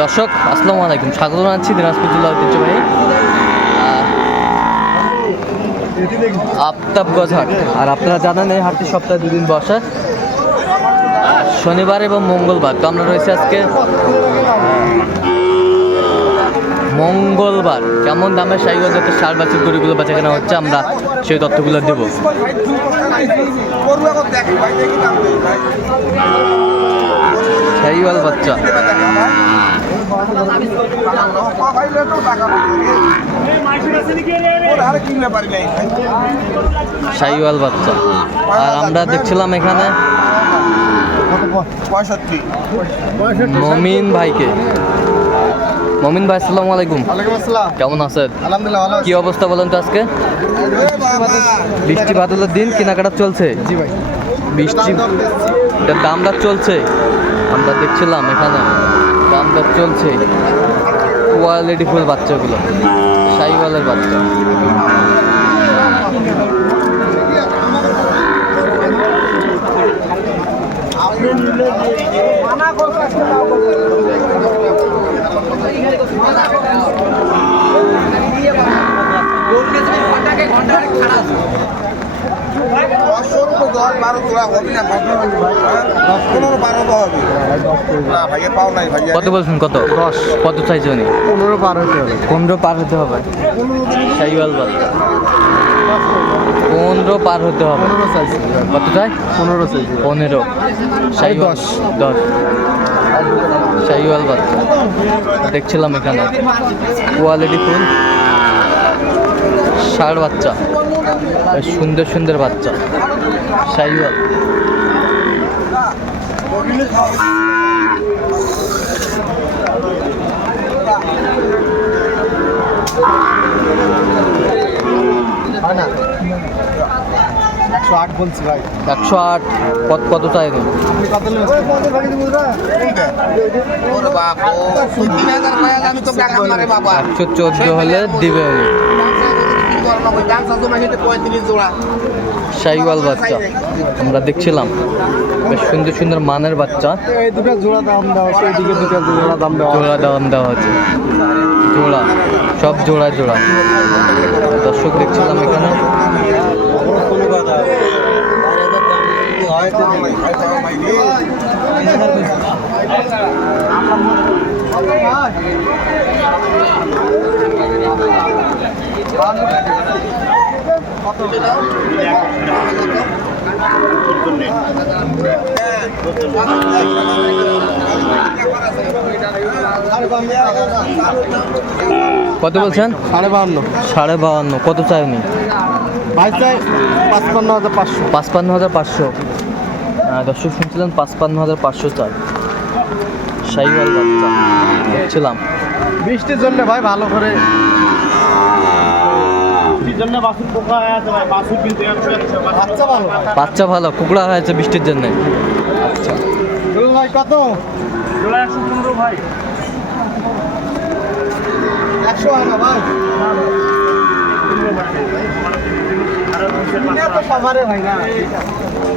দর্শক, আসসালামু আলাইকুম। স্বাগত জানাচ্ছি দিনাজপুর জেলা ঐতিহ্যবাহী আফতাবগঞ্জ হাট আর আপনারা জানেন এই হাটটি সপ্তাহে দুদিন বসে। শনিবার এবং মঙ্গলবার। তো আমরা রয়েছে আজকে মঙ্গলবার। কেমন দামে সাইগঞ্জ যাতে সার বাছুর গরুগুলো বেচা কেনা হচ্ছে আমরা সেই তথ্যগুলো দেবো। বাচ্চা। শাহিওয়াল বাচ্চা। আর আমরা দেখছিলাম এখানে মমিন ভাইকে। মমিন ভাই আসসালামু আলাইকুম। আসসালাম। কেমন আছেন? আলহামদুলিল্লাহ কি অবস্থা বলেন তো আজকে? বৃষ্টি বাদলের দিন কেনাকাটা চলছে। জি ভাই। বৃষ্টি এটার দাম দর চলছে। আমরা দেখছিলাম এখানে। দাম দর চলছে। কোয়ালিটি ফুল বাচ্চাগুলো। সাইওয়ালের বাচ্চা। বারো তোলা হবে না পনেরো বারো তো হবে। না ভাইয়া পাও নাই ভাইয়া। কত বলছেন কত? দশ। কত চাইছে উনি? পনেরো পার হতে হবে। পনেরো পার হতে হবে। সাইওয়াল পনেরো পার হতে হবে। পনেরো চাইছি। কত চাই? পনেরো চাইছি। পনেরো। দশ। দশ। বাচ্চা দেখছিলাম এখানে। কোয়ালিটি ফুল ষাড় বাচ্চা। সুন্দর সুন্দর বাচ্চা। সাইওয়াল। একশো আট বলছি ভাই। একশো আট কত কত চাই একশো চোদ্দ হলে দিবে। সাইওয়াল বাচ্চা। আমরা দেখছিলাম। বেশ সুন্দর সুন্দর মানের বাচ্চা। জোড়া দাম দেওয়া দুটো জোড়া দাম দেওয়া হচ্ছে জোড়া সব জোড়া জোড়া। দর্শক দেখছিলাম এখানে। কত বলছেন? সাড়ে বাহান্ন। সাড়ে বাহান্ন। কত চাই উনি ভাই চাই পাঁচপান্ন হাজার পাঁচশো। পাঁচপান্ন হাজার পাঁচশো। দর্শক শুনছিলেন পাঁচপান্ন হাজার পাঁচশো চার। বাচ্চা। দেখছিলাম বৃষ্টির জন্য ভাই ভালো করে। জন্য বাসুর পোকা আছে ভাই বাসুর কিন্তু বাচ্চা। ভালো? বাচ্চা কুকুড়া হয়েছে বৃষ্টির জন্য। আচ্ছা। ভাই কত? ভাই। একশো ভাই? সবারে না।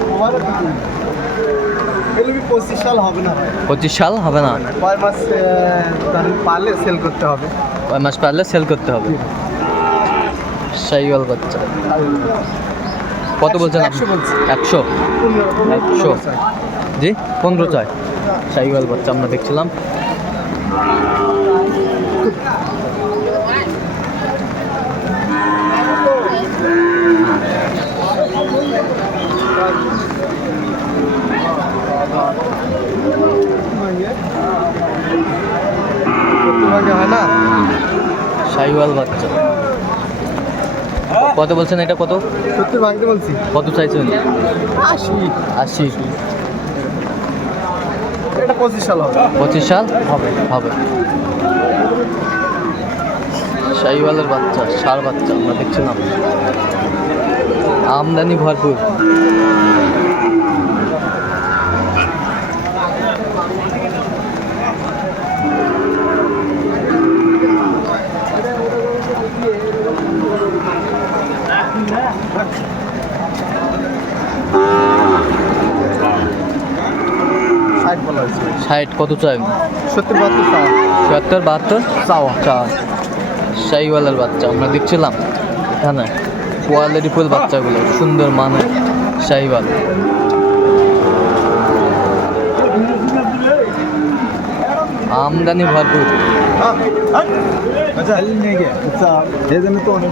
সবারে পঁচিশ সাল হবে না? পঁচিশ সাল হবে না। কয় মাস পারলে সেল করতে হবে? কয় মাস পারলে সেল করতে হবে? সাইওয়াল বাচ্চা। কত বলছেন একশো একশো। জি পনেরো চাই সাইওয়াল বাচ্চা আমরা দেখছিলাম। হয় না? সাইওয়াল বাচ্চা। কত বলছেন এটা কত? সত্তর ভাঙতে বলছি। কত চাইছেন? আশি। আশি। এটা পঁচিশ সাল হবে। পঁচিশ সাল? হবে হবে। শাহিওয়ালের বাচ্চা ষাড় বাচ্চা আমরা দেখছিলাম আমদানি ভরপুর। ষাট কত চাই? সত্তর বাহাত্তর চাওয়া। চুয়াত্তর বাহাত্তর? চাওয়া। চা শাহিওয়ালার বাচ্চা আমরা দেখছিলাম এখানে। কোয়ালিটি ফুল বাচ্চাগুলো সুন্দর মানে শাহিওয়াল। আমদানি ভরপুর। আচ্ছা নিয়ে গে আচ্ছা এই জন্য তো অনেক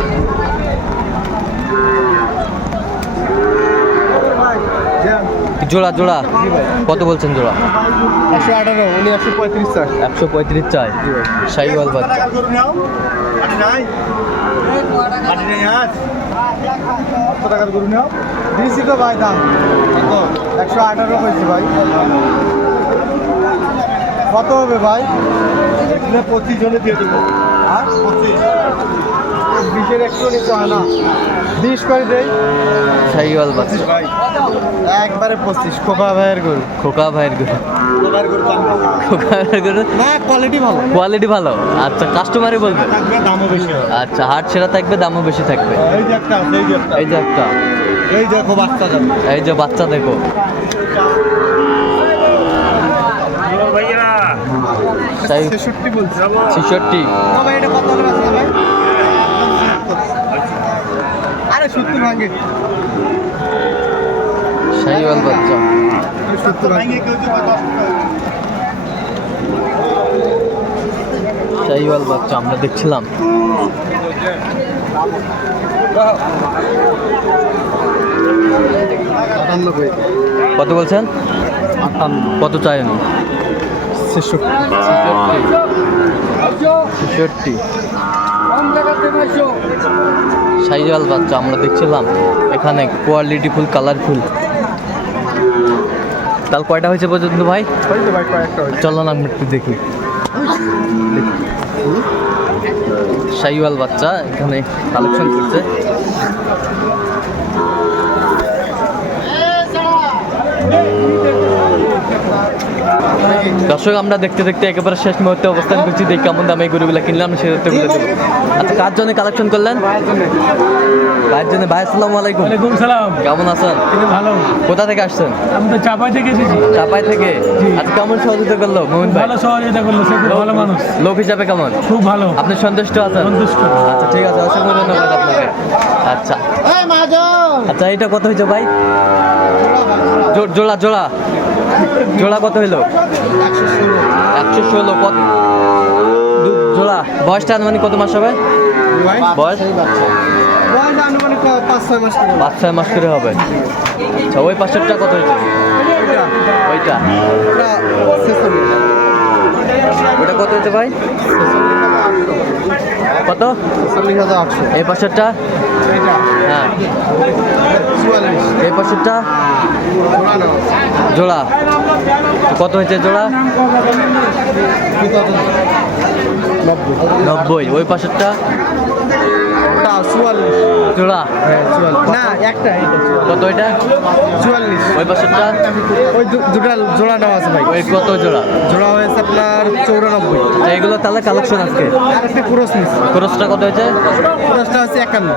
জোড়া জোড়া। কত বলছেন জোড়া? একশো আঠারো উনি একশো পঁয়ত্রিশ চার একশো পঁয়ত্রিশ চাই। বাচ্চা কত টাকার গরু নাও দিয়েছি তো ভাই। দাম কত একশো আঠারো হয়েছে ভাই। কত হবে ভাই? পঁচিশ জনে দিয়ে দেবো। আর পঁচিশ। বিশের একটু নিতে হয় না। বিশ করে দেই। শাহিওয়াল বাচ্চা। ভাই। একবারে পঁচিশ খোকা ভাইয়ের গরু। খোকা ভাইয়ের গরু। কোয়ালিটি ভালো। আচ্ছা কাস্টমারই বলবে। থাকবে দামও বেশি হবে। আচ্ছা হাট সেরা থাকবে দামও বেশি থাকবে। এই যে একটা এই যে একটা। এই যে একটা। এই দেখো বাচ্চা এই যে বাচ্চা দেখো। ছেষট্টি বলছে। ছেষট্টি ভাই এটা কত হলে বাঁচবে ভাই আরে সত্তর ভাঙে শাহিওয়াল বাচ্চা। শাহিওয়াল বাচ্চা আমরা দেখছিলাম। কত বলছেন? কত চাই আমি? ছেষট্টি। ছেষট্টি। শাহিওয়াল বাচ্চা, আমরা দেখছিলাম এখানে কোয়ালিটি ফুল কালারফুল তাহলে কয়টা হয়েছে পর্যন্ত ভাই? চলো না, একটু দেখি। সাইওয়াল বাচ্চা এখানে কালেকশন করছে। দর্শক আমরা দেখতে দেখতে একেবারে শেষ মুহূর্তে অবস্থান করছি। দেখি কেমন দামে গরুগুলো কিনলাম সেটা বলে দেবো আচ্ছা কার জন্য কালেকশন করলেন? ভাইয়ের জন্য। ভাই আসসালামু আলাইকুম। ওয়ালাইকুম সালাম। কেমন আছেন? ভালো। কোথা থেকে আসছেন? আমি তো চাপাই থেকে এসেছি। চাপাই থেকে? আচ্ছা কেমন সহযোগিতা করল মোমিন ভাই? ভালো সহযোগিতা করল সে খুব ভালো মানুষ। লোক হিসাবে কেমন? খুব ভালো। আপনি সন্তুষ্ট আছেন? সন্তুষ্ট। আচ্ছা ঠিক আছে অসংখ্য ধন্যবাদ আপনাকে। আচ্ছা আচ্ছা এটা কত হয়েছে ভাই? জোড়া জোড়া। জোড়া কত হইল? একশো ষোলো, কত? জোড়া। বয়সটা মানে কত মাস হবে? বয়স? পাঁচ, ছয় মাস করে হবে। আচ্ছা ওই পাশেরটা কত হয়েছে ওইটা। ওটা কত হচ্ছে ভাই? কত? এই পাশেরটা? হ্যাঁ। এই পাশেরটা? জোড়া। কত হয়েছে জোড়া? নব্বই। ওই পাশেরটা? ওটা চুয়াল্লিশ। জোড়া? হ্যাঁ না একটা। কত ওইটা চুয়াল্লিশ। ওই পাশেরটা? ওই দুটা জোড়া নেওয়া আছে ভাই। ওই কত জোড়া? জোড়া হয়েছে আপনার চৌরানব্বই। এইগুলো তাহলে কালেকশন আজকে? আর একটি খরচটা কত হয়েছে? পুরোসটা হচ্ছে একান্ন।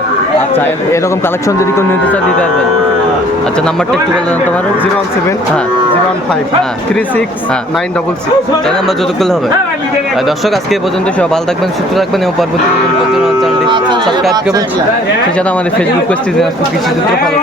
আচ্ছা এরকম কালেকশন যদি কেউ নিতে চায় দিতে পারবেন আচ্ছা নাম্বারটা একটু বলে দেন তোমার। জিরো ওয়ান সেভেন হ্যাঁ। জিরো ওয়ান ফাইভ হ্যাঁ। থ্রি সিক্স হ্যাঁ। Nine double six. তাই নাম্বার যোগাযোগ করলে হবে? আর দর্শক আজকে এ পর্যন্ত সব ভালো থাকবেন সুস্থ থাকবেন এবং পরবর্তী চ্যানেলটি সাবস্ক্রাইব করবেন। সেটা আমাদের ফেসবুক পেজটি দিনাজপুর কৃষি চিত্র ফলো